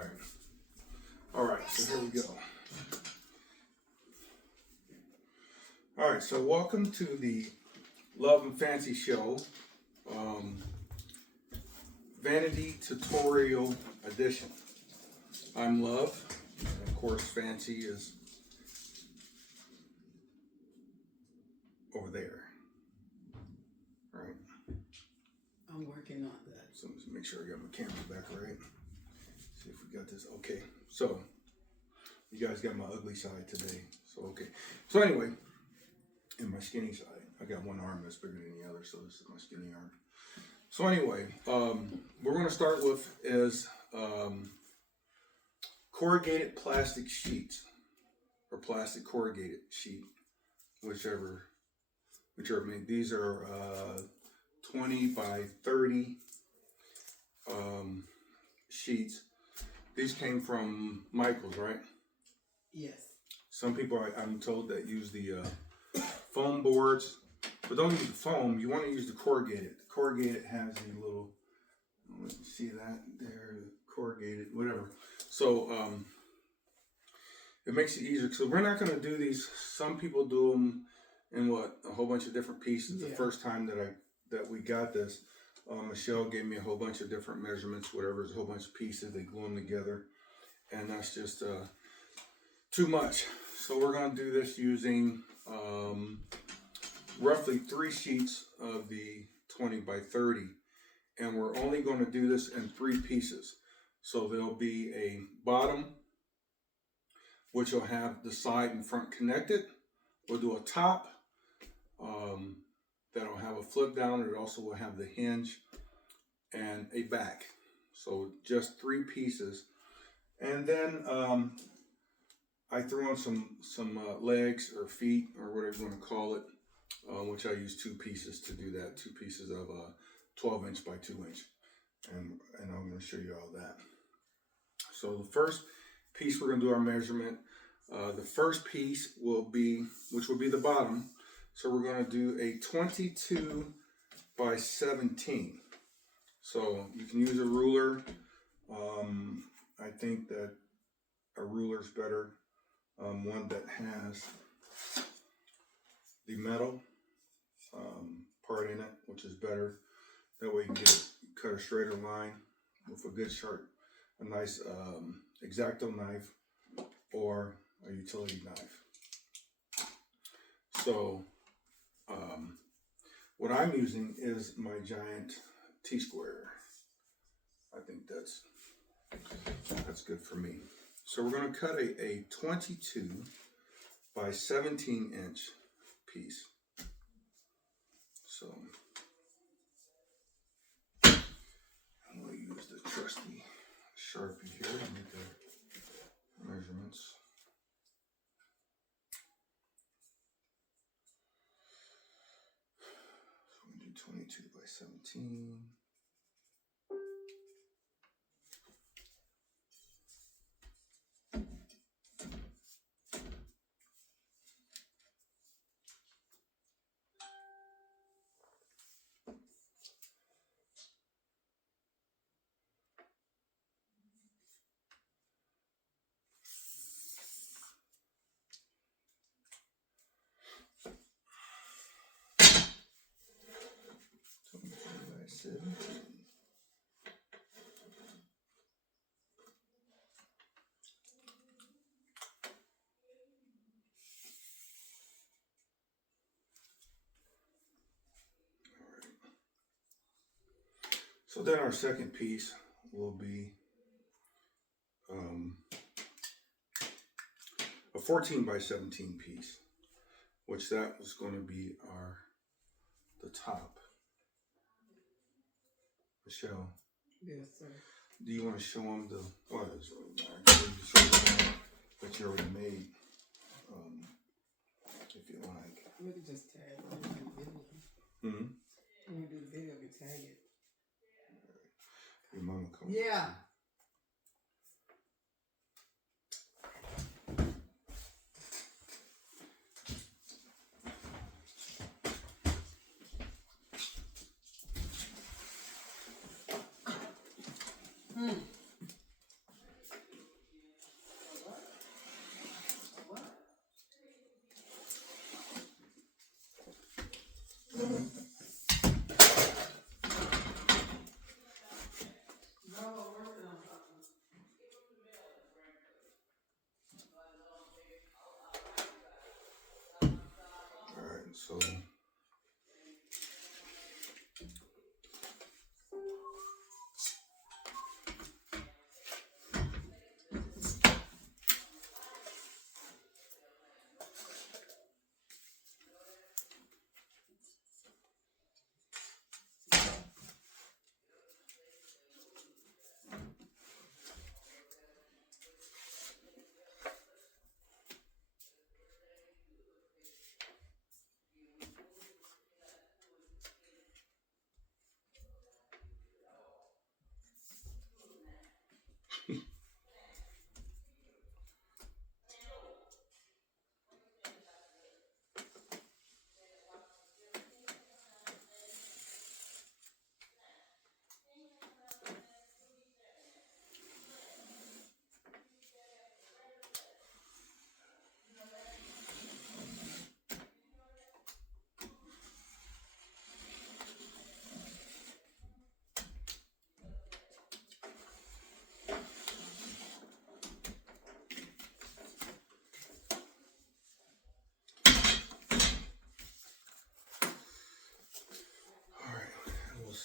Okay. All right, so here we go. All right, so welcome to the Love and Fancy Show, Vanity Tutorial Edition. I'm Love, and of course Fancy is over there. All right. I'm working on that. So let's make sure I got my camera back right. See if we got this. Okay, so you guys got my ugly side today. So okay. So anyway, and my skinny side. I got one arm that's bigger than the other, so this is my skinny arm. So anyway, we're going to start with is corrugated plastic sheets, or plastic corrugated sheet, whichever made. These are 20 by 30 sheets. These came from Michael's, right? Yes. Some people, I'm told, that use the foam boards, but don't use the foam. You want to use the corrugated. The corrugated has a little, let me see that there, corrugated, whatever. So it makes it easier. So we're not going to do these. Some people do them in a whole bunch of different pieces. Yeah. The first time that we got this, Michelle gave me a whole bunch of different measurements, whatever. It's a whole bunch of pieces. They glue them together, and that's just too much. So we're going to do this using roughly 3 sheets of the 20 by 30, and we're only going to do this in 3 pieces. So there'll be a bottom, which will have the side and front connected. We'll do a top that'll have a flip down. It also will have the hinge and a back. So just 3 pieces, and then I threw on some legs or feet or whatever you want to call it, which I use 2 pieces to do that. 2 pieces of 12 inch by 2 inch, and I'm going to show you all that. So the first piece we're going to do our measurement. The first piece which will be the bottom. So we're going to do a 22 by 17. So you can use a ruler. I think that a ruler is better. One that has the metal part in it, which is better. That way you can cut a straighter line with a good sharp, a nice X-Acto knife or a utility knife. So what I'm using is my giant T-square. I think that's good for me. So we're going to cut a 22 by 17 inch piece. So I'm going to use the trusty Sharpie here to make the measurements. So we're going to do 22 by 17. So then our second piece will be a 14 by 17 piece, which that was going to be the top. Michelle. Yes, sir. Do you want to show them it's really matter. That you already made, if you like. We could just tag it. We can do video. Mm-hmm. When we do the video, we tag it. Your mama comes. Yeah.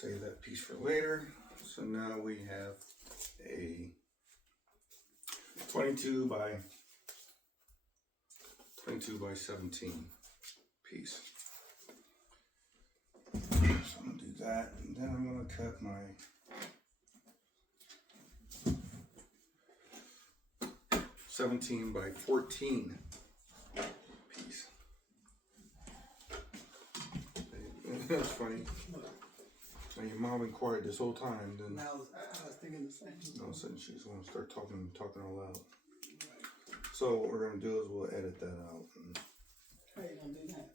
save that piece for later. So now we have a 22 by 17 piece. So I'm gonna do that, and then I'm gonna cut my 17 by 14 piece. That's funny. Now your mom been quiet this whole time, then I was thinking the same. all of a sudden she's gonna start talking all out. So what we're gonna do is we'll edit that out. And, How you gonna do that?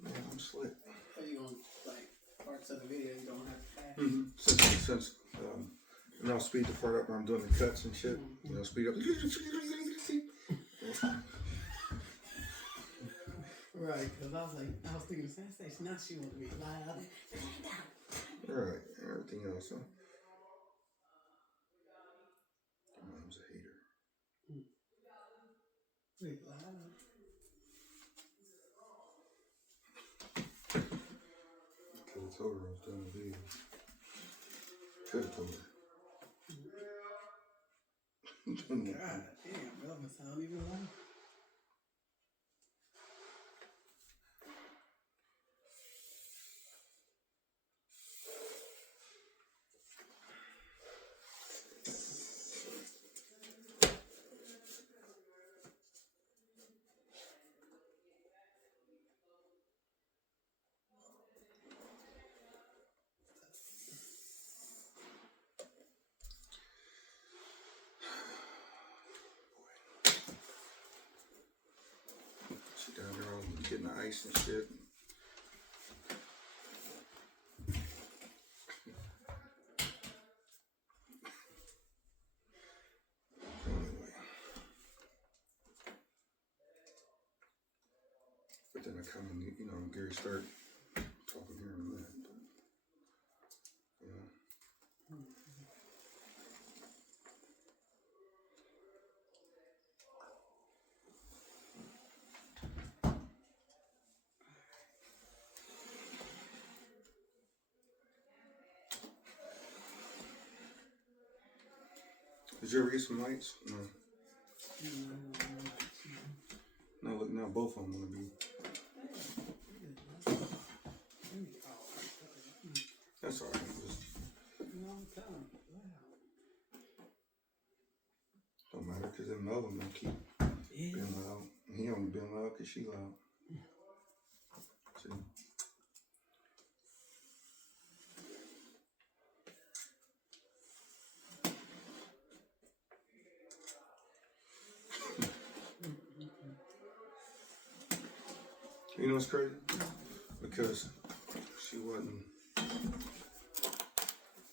man, I'm slick. How you gonna, like, parts of the video you don't have to pass? Since and I'll speed the part up where I'm doing the cuts and shit. You know, speed up. Right, because I was thinking the same thing. Now she want to be loud. Alright, everything else, huh? Your mom's a hater. Be loud. Could have told her I was doing the video. Could have told her. God damn, Melvin sound even loud. She down there all getting the ice and shit. Anyway. But then I come and, you know, Gary start talking here in a minute. But, you know. Did you ever get some lights? No. No, look now, both of them gonna be. That's alright. Don't matter, cause then Melvin gonna keep being loud. He only being loud cause she loud. See? You know what's crazy? Because she wasn't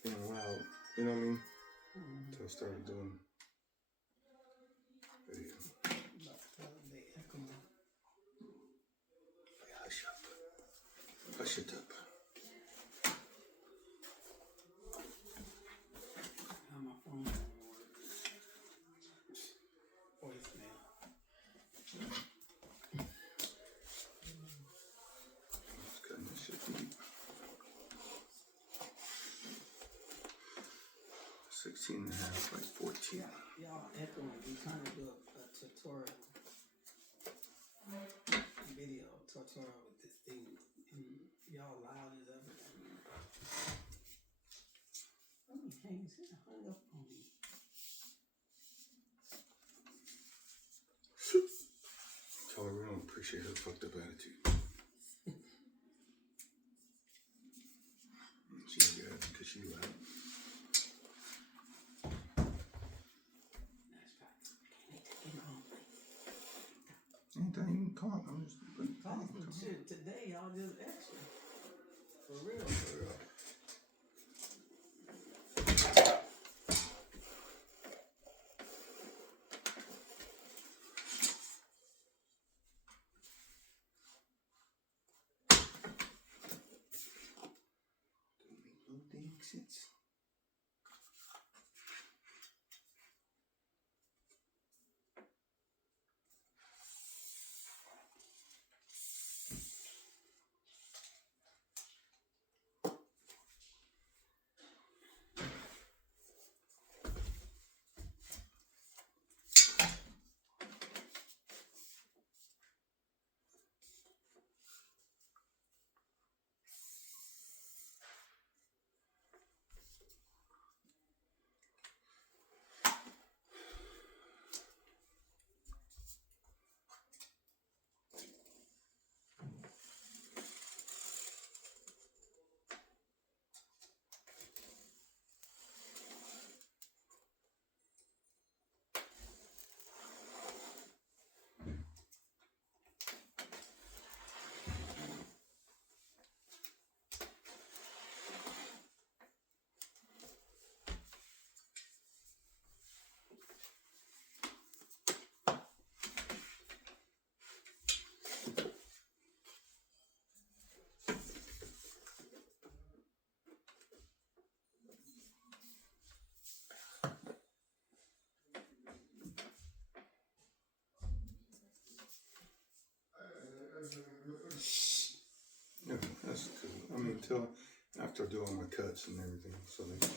being loud, you know what I mean? Until I started doing video. Hush up. Hush it up. How my phone don't work. Voicemail. Just cutting this shit deep. 16 and a half by 14. Y'all echoing. We trying to do a tutorial video tutorial with this thing, and y'all loud as everything. Oh, he hung up on me. Tell her we don't appreciate her fucked up attitude. She's good because she loud. Anything you can call, I'm just Shit, today y'all just extra. For real. Don't make no damn sense. until after I do all my cuts and everything. So they.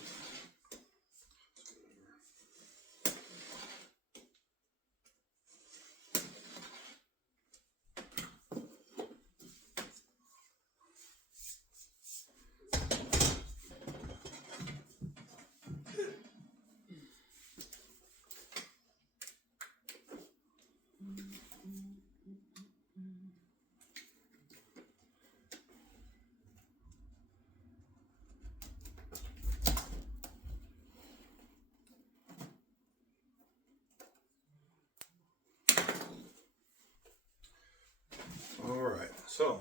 Alright, so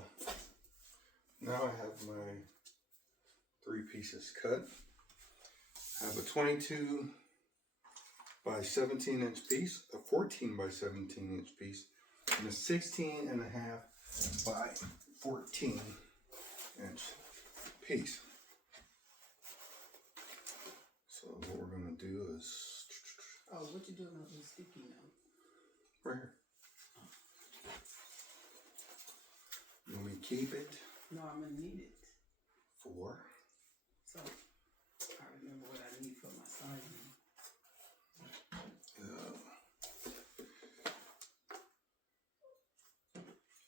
now I have my 3 pieces cut. I have a 22 by 17 inch piece, a 14 by 17 inch piece, and a 16 and a half by 14 inch piece. So what we're gonna do is, Oh, what you doing with the sticky note? right here. You want me to keep it? No, I'm gonna need it. For? So I remember what I need for my sizing.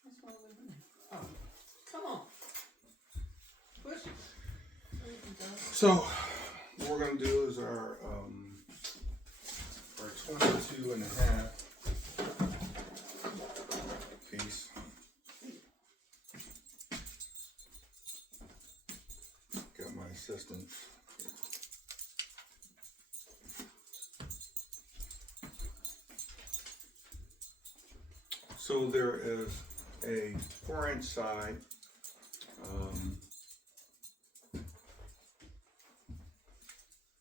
What's wrong with me? Oh, come on. Push it. There you go. So what we're gonna do is our 22 and a half piece. Got my assistant. So there is a 4-inch side.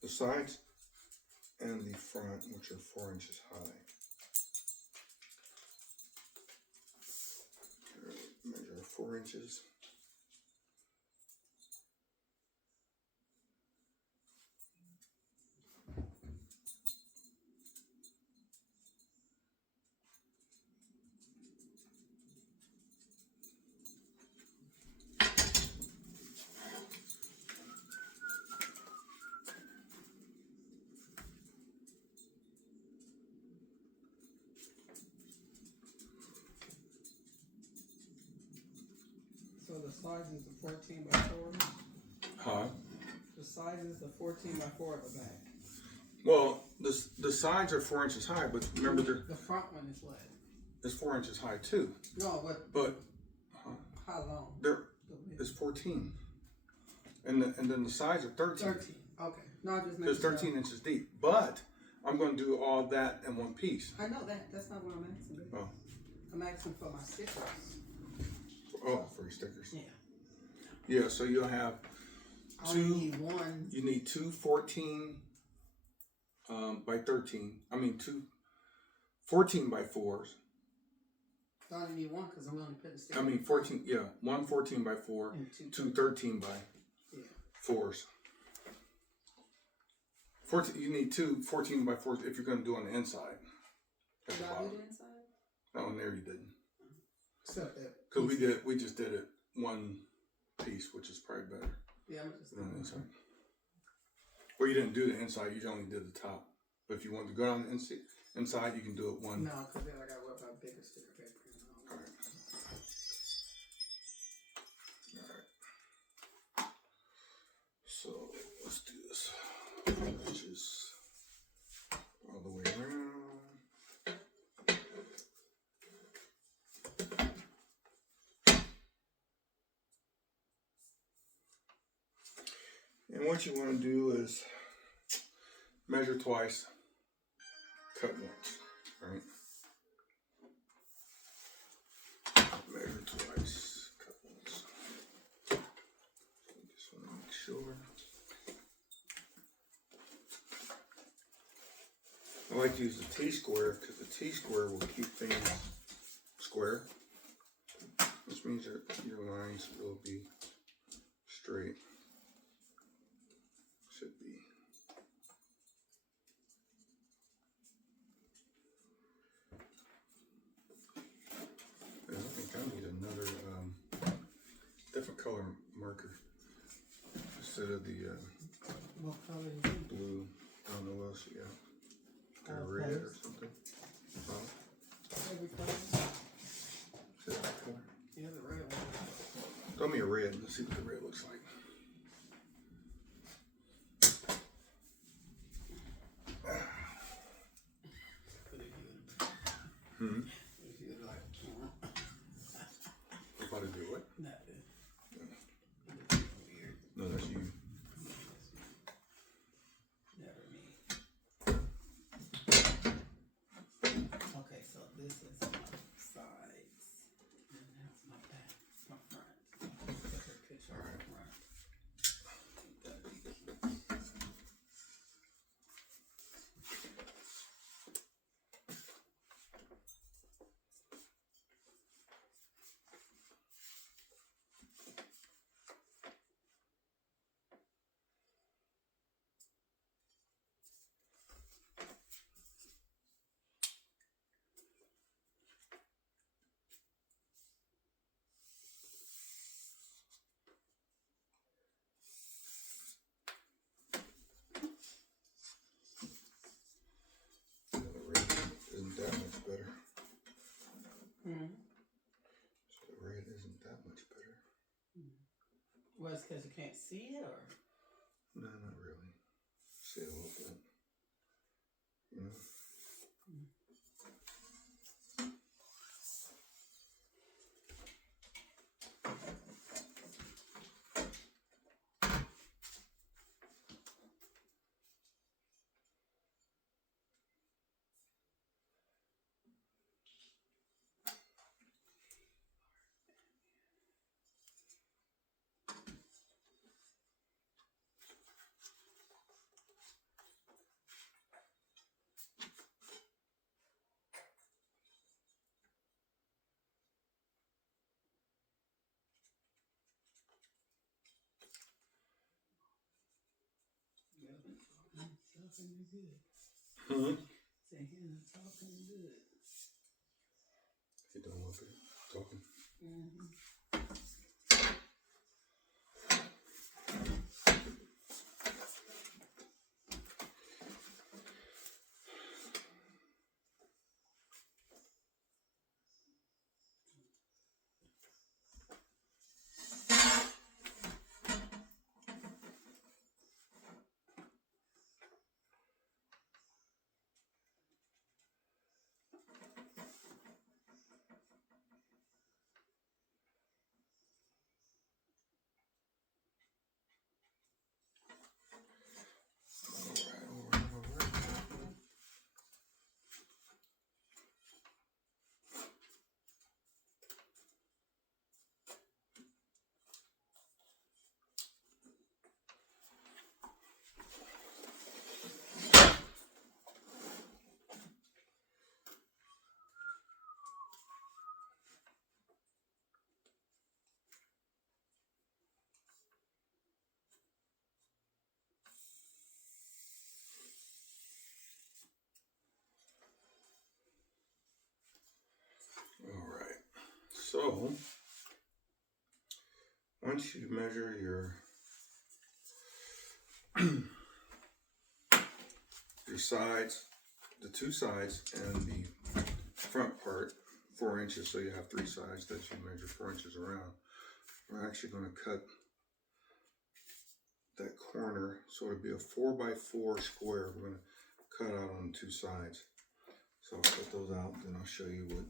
The sides and the front, which are 4 inches high. Measure 4 inches. So the size is the 14 by 4. Huh? The size is the 14 by 4 at the back. Well, the sides are 4 inches high, but remember The front one is what? it's 4 inches high too. No, But how long? there The width? is 14, and then the sides are 13. 13. Okay. No, I just It's 13 inches deep. But I'm going to do all that in one piece. I know that. That's not what I'm asking. Baby. Oh. I'm asking for my stickers. Oh, for your stickers. Yeah. Yeah. So you'll have I only need one. You need 2 14 by 13. I mean 2 14 by 4s. I only need one because I'm only putting stickers. I mean 14. Yeah, 1 14 by 4, And 2 13 by 4s. 14. You need 2 14 by 4s if you're going to do on the inside. Did I do the inside? Oh, there you didn't. Except that. Because we just did it one piece, which is probably better Yeah, I'm just. than the inside. Well, you didn't do the inside; you only did the top. But if you want to go down the inside, you can do it one. No, because then I got to whip out bigger sticker paper. All right. All right. So let's do this. Which is all the way around. And what you want to do is measure twice, cut once, right? Measure twice, cut once. So just want to make sure. I like to use the T-square because the T-square will keep things square, which means your lines will be straight. Should be. I think I need another different color marker. instead of the What color is it? blue. I don't know what else you got. Got a All red or colors. something. Oh, Every color. is that that color? Yeah, the red one. Throw me a red. Let's see what the red looks like. But if you Hmm. if you like, If I to do it? nothing. Weird. No, that's you. Never me. Okay, so this is my sides, and that's my back, my front. Take a picture of the front. That'd be cute. The red isn't that much better. Hmm. So the red isn't that much better. Well, it's because you can't see it, or? No, not really. See a little bit. You know? Yeah, talking good. Hmm. Say here, talking good. You done up here talking? Mm-hmm. Alright. Alright. So, once you measure your sides, the two sides and the front part, 4 inches, so you have 3 sides that you measure 4 inches around. We're actually going to cut that corner, so it'll be a 4x4 square. We're going to cut out on 2 sides. So I'll cut those out, then I'll show you what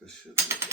this should look like.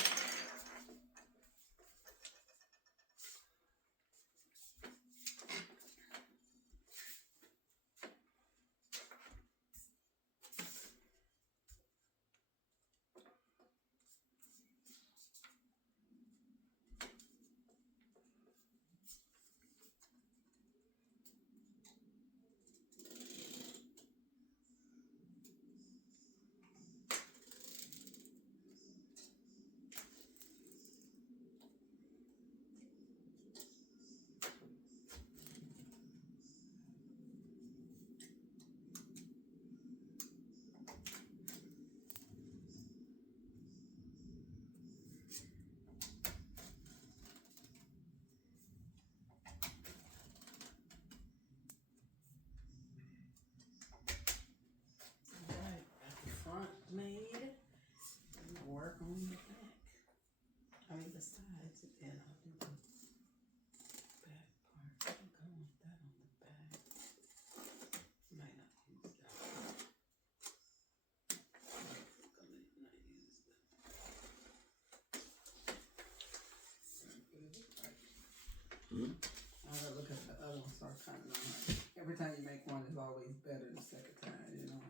I gotta look at the other one so I kind of know. Like, every time you make one, it's always better the second time, you know.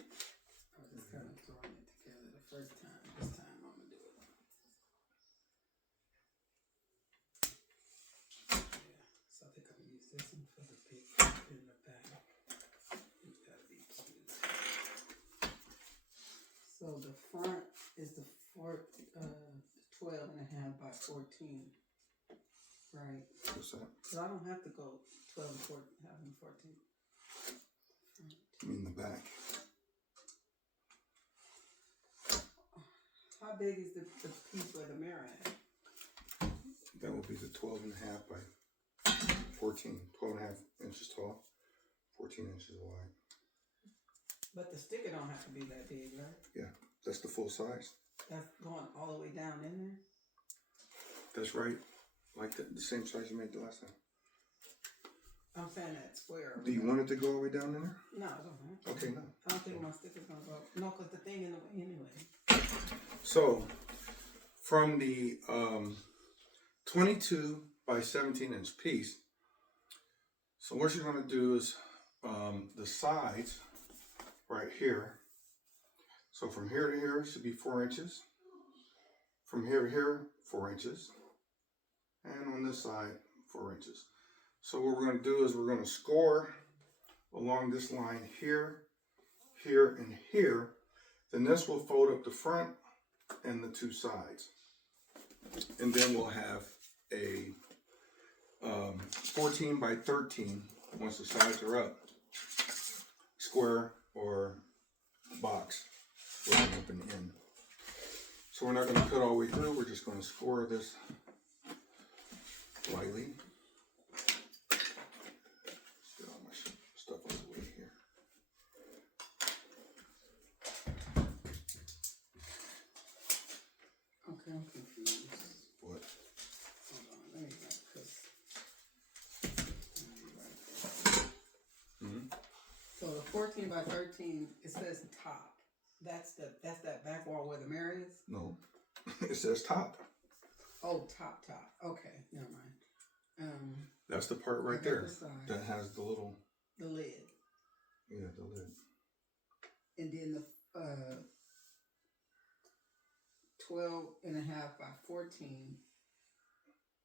I was just kind of throwing it together the first time. This time I'm gonna do it. Yeah, so I think I'm gonna use this one for the big in the back. It's gotta be cute. So the front is the 12 and a half by 14. Right. What's that? So I don't have to go 12 and 14, having 14. I mean the back. How big is the piece where the mirror at? That would be the 12 and a half by 14. 12 and a half inches tall, 14 inches wide. But the sticker don't have to be that big, right? Yeah, that's the full size. That's going all the way down in there? That's right. Like the same size you made the last time. I'm saying that square. Do you want it to go all the way down in there? No, I don't have to. Okay, no. I don't think my sticker's gonna go. No, because the thing in the way anyway. So, from the 22 by 17 inch piece, so what you're going to do is the sides right here. So from here to here should be 4 inches. From here to here, 4 inches. And on this side, 4 inches. So what we're going to do is we're going to score along this line here, here, and here. Then this will fold up the front and the two sides. And then we'll have a 14 by 13, once the sides are up, square or box with an open end. So we're not going to cut all the way through, we're just going to score this lightly. Let's get all my stuff out of the way here. Okay, I'm confused. What? Hold on, let me write this. So the 14 by 13, it says top. That's that back wall where the mirror is? No, it says top. Oh, top. Okay, never mind. That's the part right there that has the little... The lid. Yeah, the lid. And then the 12 and a half by 14.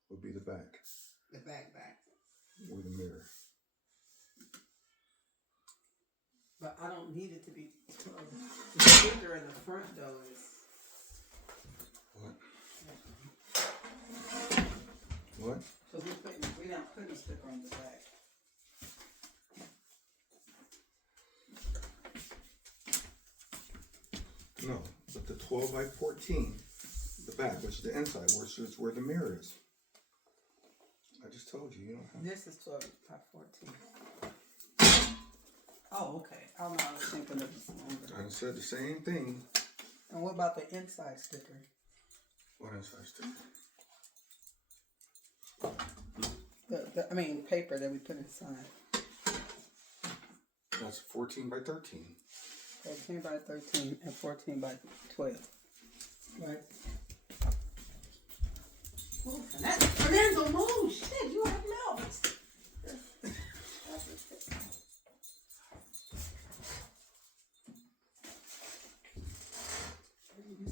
Would be the back. The back. Or the mirror. But I don't need it to be 12. The sticker in the front though is... What? Because we're not putting a sticker on the back. No, but the 12 by 14, the back, which is the inside, which is where the mirror is. I just told you, you don't have... This is 12 by 14. Oh, okay. I was thinking of this longer. I said the same thing. And what about the inside sticker? What inside sticker? The paper that we put inside. That's 14 by 13. 14 by 13 and 14 by 12. Right? Move, Fernando, move! Shit, you have milk!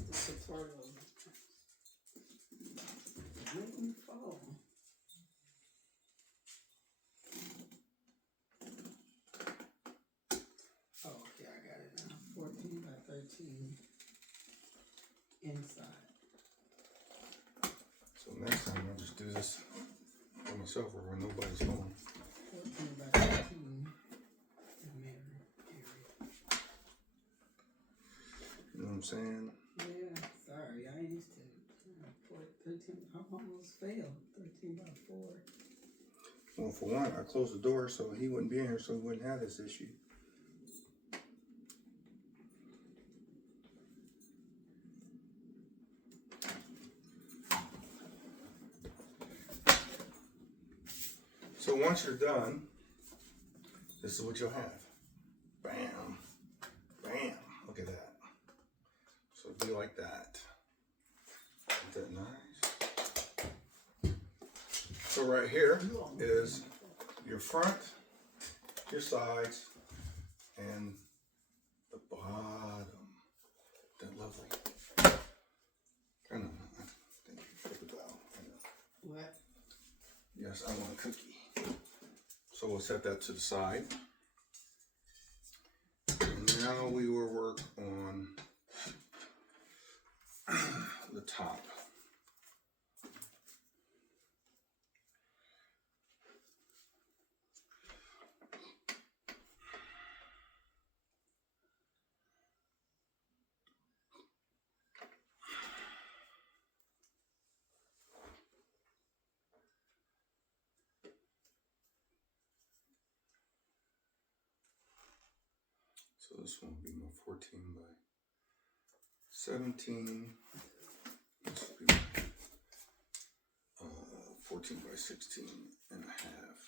This tutorial. Make me fall. Oh, okay, I got it now. 14 by 13 inside. So next time I'll just do this by myself or when nobody's home. 14 by 13 mirror area. You know what I'm saying? Yeah, sorry, I used to 13. I almost failed. 13 by 4. Well, for one, I closed the door so he wouldn't be in here, so he wouldn't have this issue. So once you're done, this is what you'll have. Bam. Bam. Look at that. So it'll be like that. Isn't that nice? So right here is your front, your sides, and the bottom. That lovely. I know. Thank you for the bow. What? Yes, I want a cookie. So we'll set that to the side. And now we will work on the top. So this one will be my 14 by 17. This will be my 14 by 16 and a half.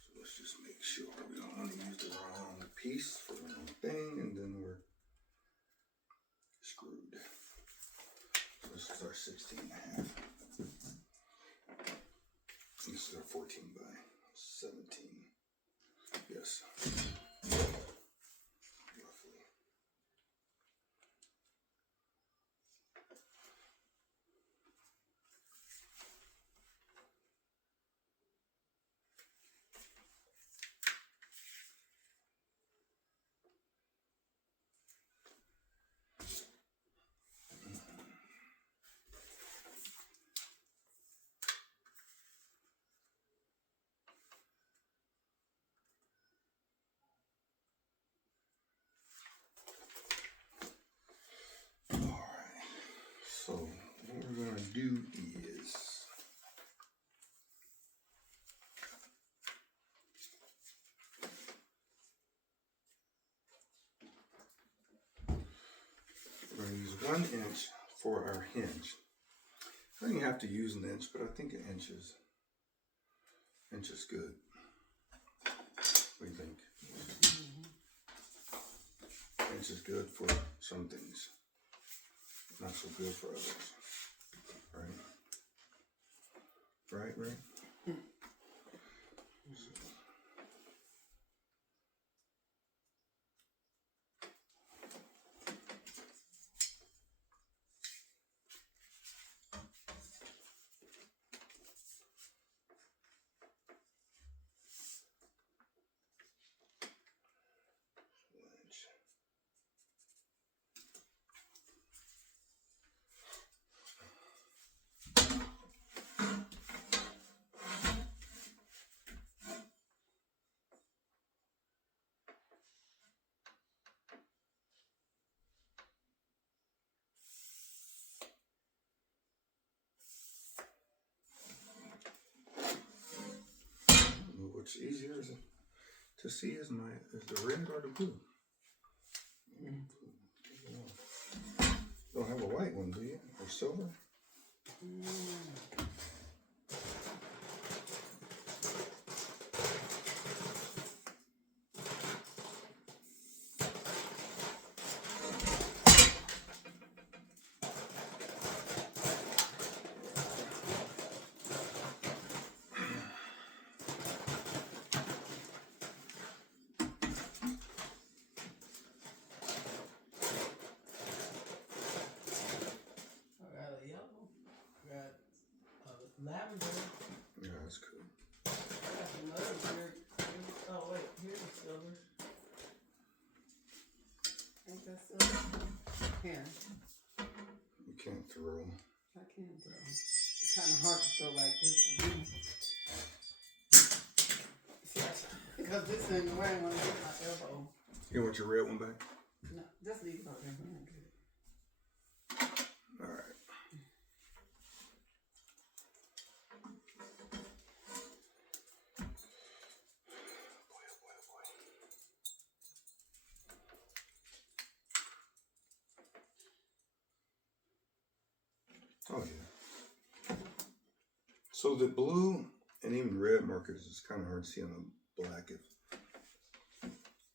So let's just make sure we don't want to use the wrong piece for the wrong thing, and then we're screwed. So this is our 16 and a half. This is our 14 by 17. Yes. Roughly. So what we're going to do is we're going to use 1 inch for our hinge. I think you have to use an inch, but I think an inch is good. What do you think? Inch is good for some things, not so good for others. Right? Right? Which easier to see is the red or the blue? Don't have a white one, do you? Or silver? Lavender. Yeah, that's cool. I got some others here. Oh wait, here's the silver. Ain't that silver? Here. You can't throw. I can throw. It's kind of hard to throw like this one. Because this thing where I want to get my elbow. You want your red one back? No, just leave it out there. All right. Oh yeah. So the blue and even red markers is kind of hard to see on the black. It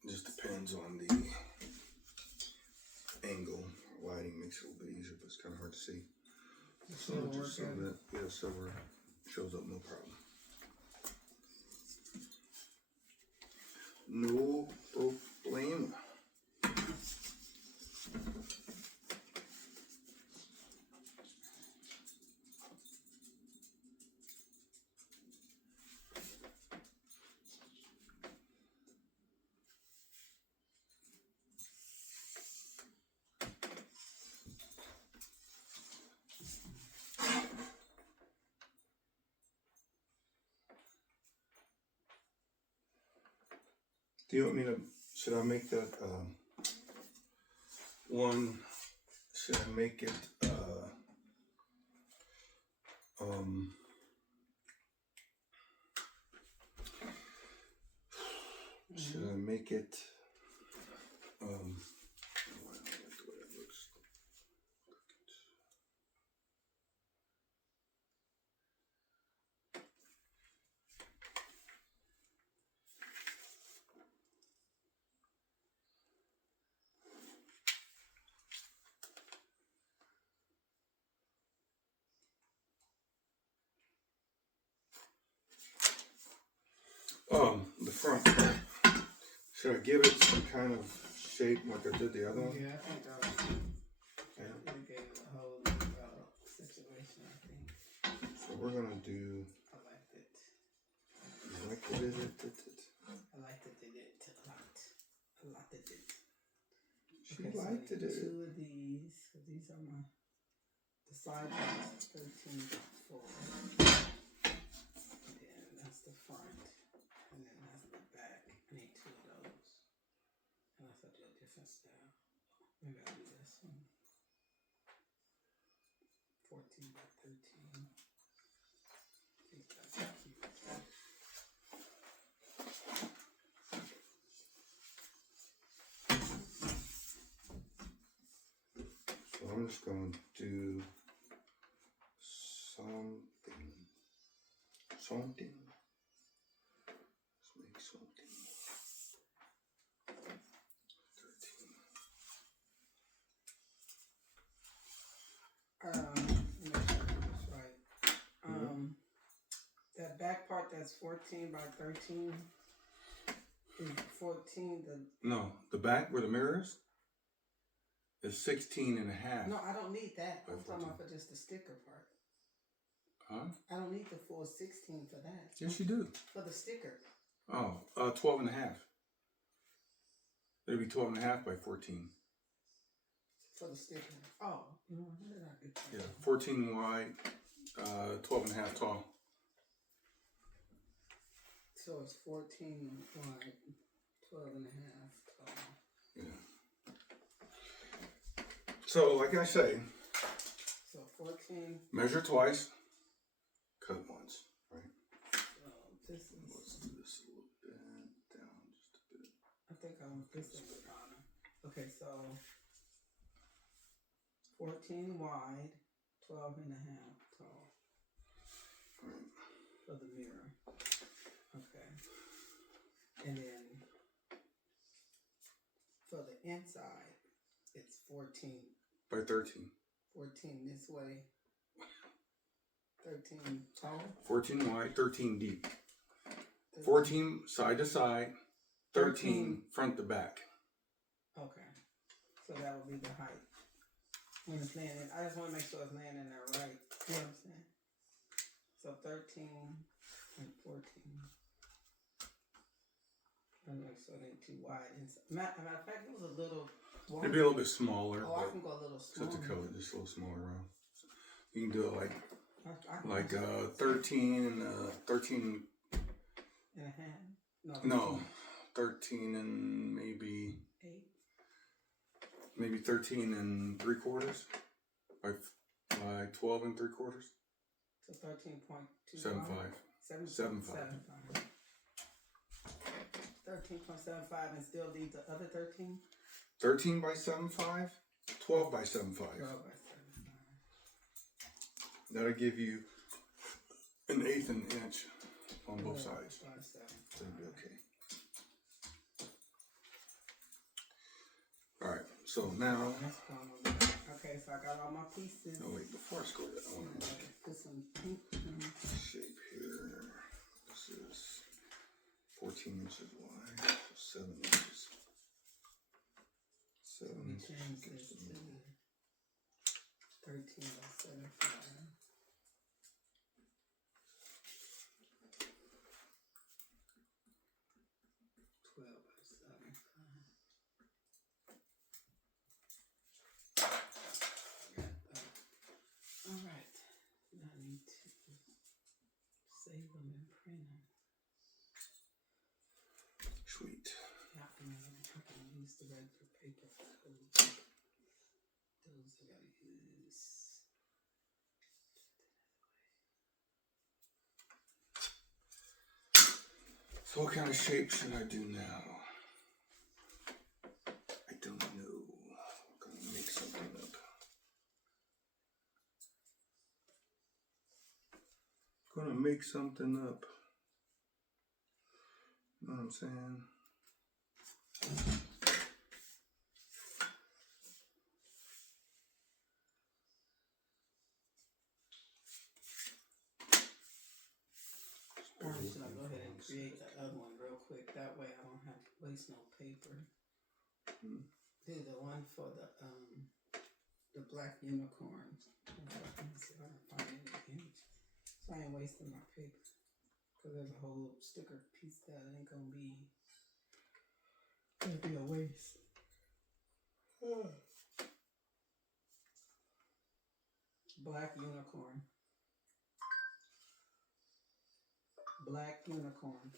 just depends on the angle. Lighting makes it a little bit easier, but it's kind of hard to see. So just so that silver Shows up no problem. No problem. Do you want me to, should I make that, one, should I make it, should I make it, I don't like the way it looks. The front. Should I give it some kind of shape like I did the other one? Yeah, I think that was it gave it a whole new situation, I think. So we're gonna do. I liked it. You liked it? I liked it a lot. I liked it. She Okay, liked so I it. need two of these. So these are the side ones, 13.4. And then that's the front. And then that's the back. I need two of those. Unless I do a different style. Maybe I'll do this one. 14 by 13. I think that's cute. So I'm just going to do something. Let's make something. 13. Make sure I do this right. That back part that's 14 by 13 is 14 No, the back where the mirror is 16 and a half. No, I don't need that. By I'm talking 14. about for just the sticker part. Huh? I don't need the full 16 for that. Yes, you do. For the sticker. Oh, 12 and a half. It'll be 12 and a half by 14. For the sticker. Oh, no, how did I get that? Yeah, 14 wide, 12 and a half tall. So it's 14 wide, 12 and a half tall. Yeah. So, like I say, So 14. measure twice, cut once, right? So this is. Let's do this a little bit down, just a bit. I think I want this in the bottom. Okay, so 14 wide, 12 and a half tall. Right. For the mirror. Okay. And then for the inside, it's 14. By 13. 14 this way. 13 tall. 14 wide, 13 deep. 14 side to side, 13 front to back. Okay. So that would be the height. When it's laying in, I just want to make sure it's laying in there right. You know what I'm saying? So 13 and 14. I make sure it ain't too wide. Matter of fact, it was a little. It'd be a little bit smaller. Oh, I can go a little smaller. Just to cut it just a little smaller around. You can do it like 13 13 and 13 and a half. No, 13 and maybe 8. Maybe 13 and 3/4 by 12 and 3/4. So 13.25. 7.5. 7.5. 13.75 and still leave the other 13? 13 by 7.5, 12 by 7.5. 12 by 75. That'll give you an eighth an inch on both sides. By 7. So it'll be okay. Alright, so now Okay, so I got all my pieces. Oh wait, before I score that, I want to Put some pink. shape here. This is 14 inches wide, so 7 inches. 7 We inches change against this the to middle. 13 by 75. 12 by 75. All right. Now I need to save them and print them. Sweet. Yeah, I can use the regular paper for those. Those I gotta use. So what kind of shape should I do now? I don't know. I'm gonna make something up. Gonna make something up. You know what I'm saying? Or should I go ahead and create the other one real quick? That way I don't have to waste no paper. Do the one for the black unicorn. Let me see if I can find any image. So I ain't wasting my paper. Cause there's a whole little sticker piece that ain't gonna be a waste. Black unicorn. Black unicorn.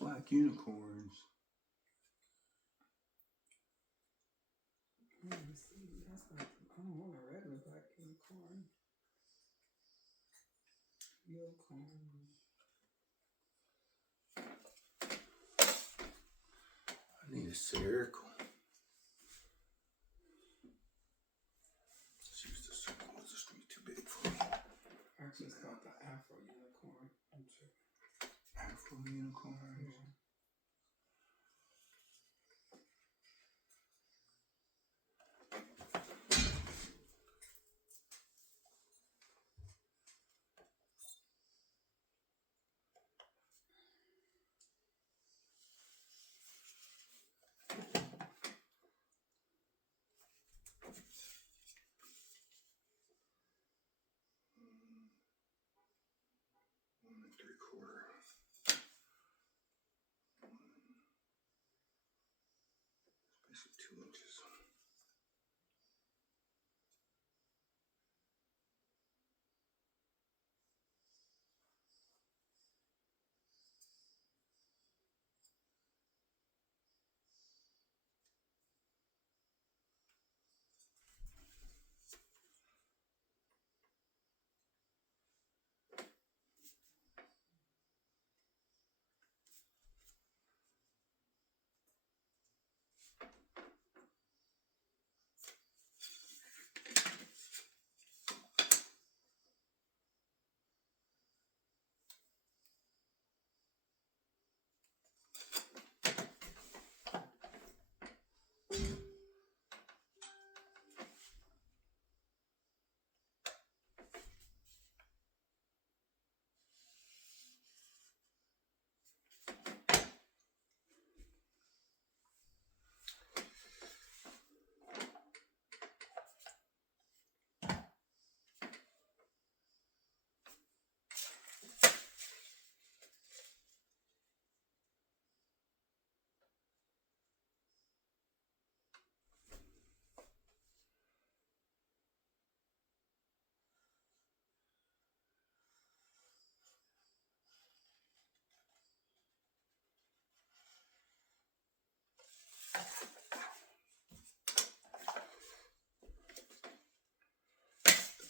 Black unicorns. Let me see. That's not. I don't want a regular black unicorn. Unicorn. I need a circle. Let's use the circle. It's just gonna be too big for me. Actually, it's called the Afro unicorn. Afro unicorns. Yeah. One and 3/4. Basically 2 inches.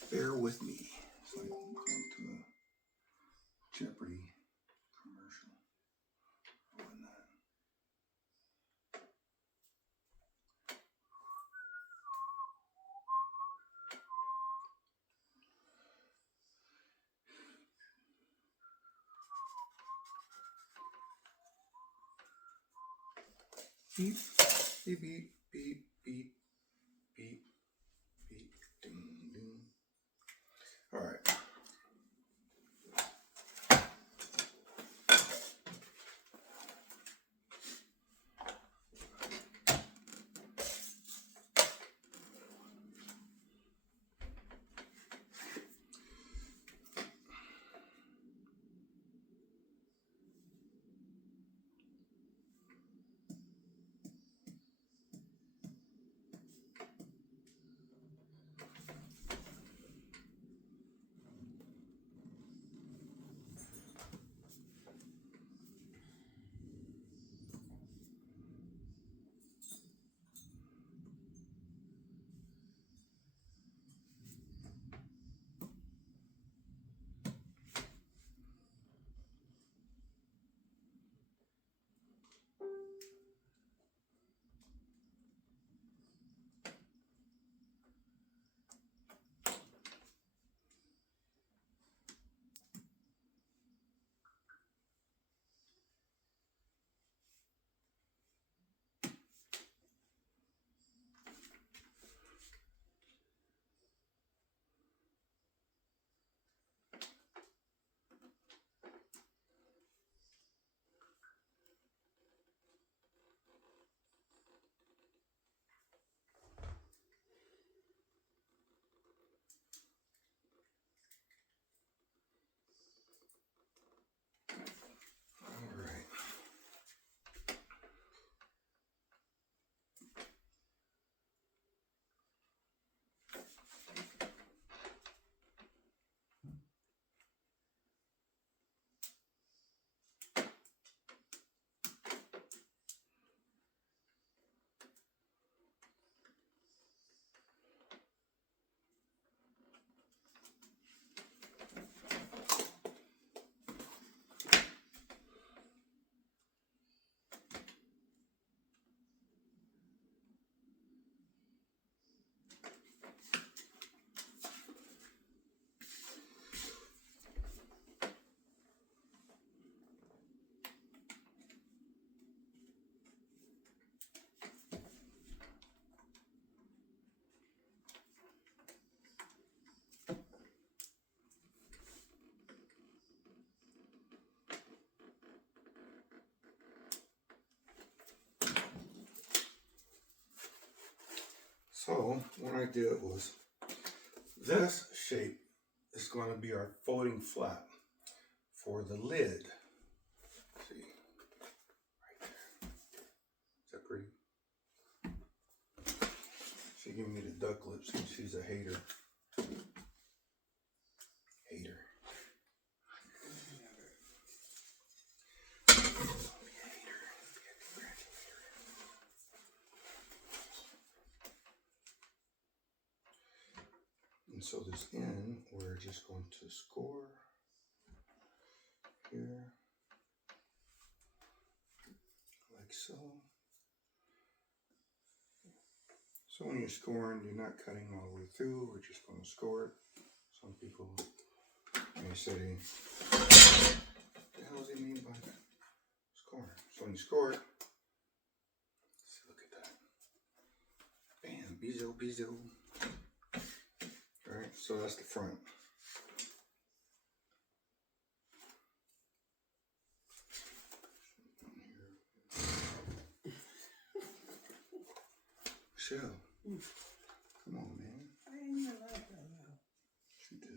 Bear with me. It's like I'm going to a Jeopardy commercial or whatnot. beep, beep, beep, beep, beep, beep, beep, ding, ding. All right. All right. So what I did was, this shape is going to be our folding flap for the lid. See, right there. Is that pretty? She gave me the duck lips and she's a hater. Hater. And so this end, we're just going to score here, like so. So when you're scoring, you're not cutting all the way through, we're just going to score it. Some people may say, what the hell does he mean by scoring? So when you score it, let's look at that. Bam, bizo, bizo. All right, so that's the front. Michelle, come on, man. I didn't even like that though. She did.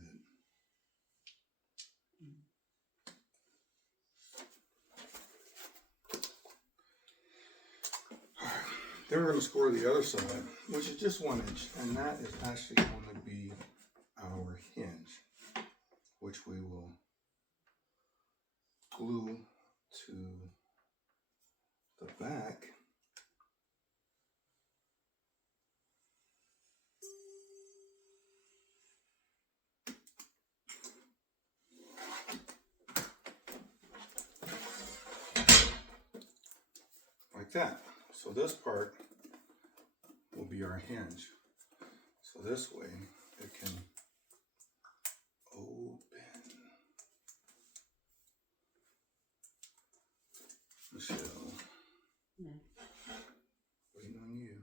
Then we're going to score the other side, which is just 1 inch, and that is actually going to be our hinge, which we will glue to the back. Like that. So this part will be our hinge. So this way it can open. Michelle. Mm.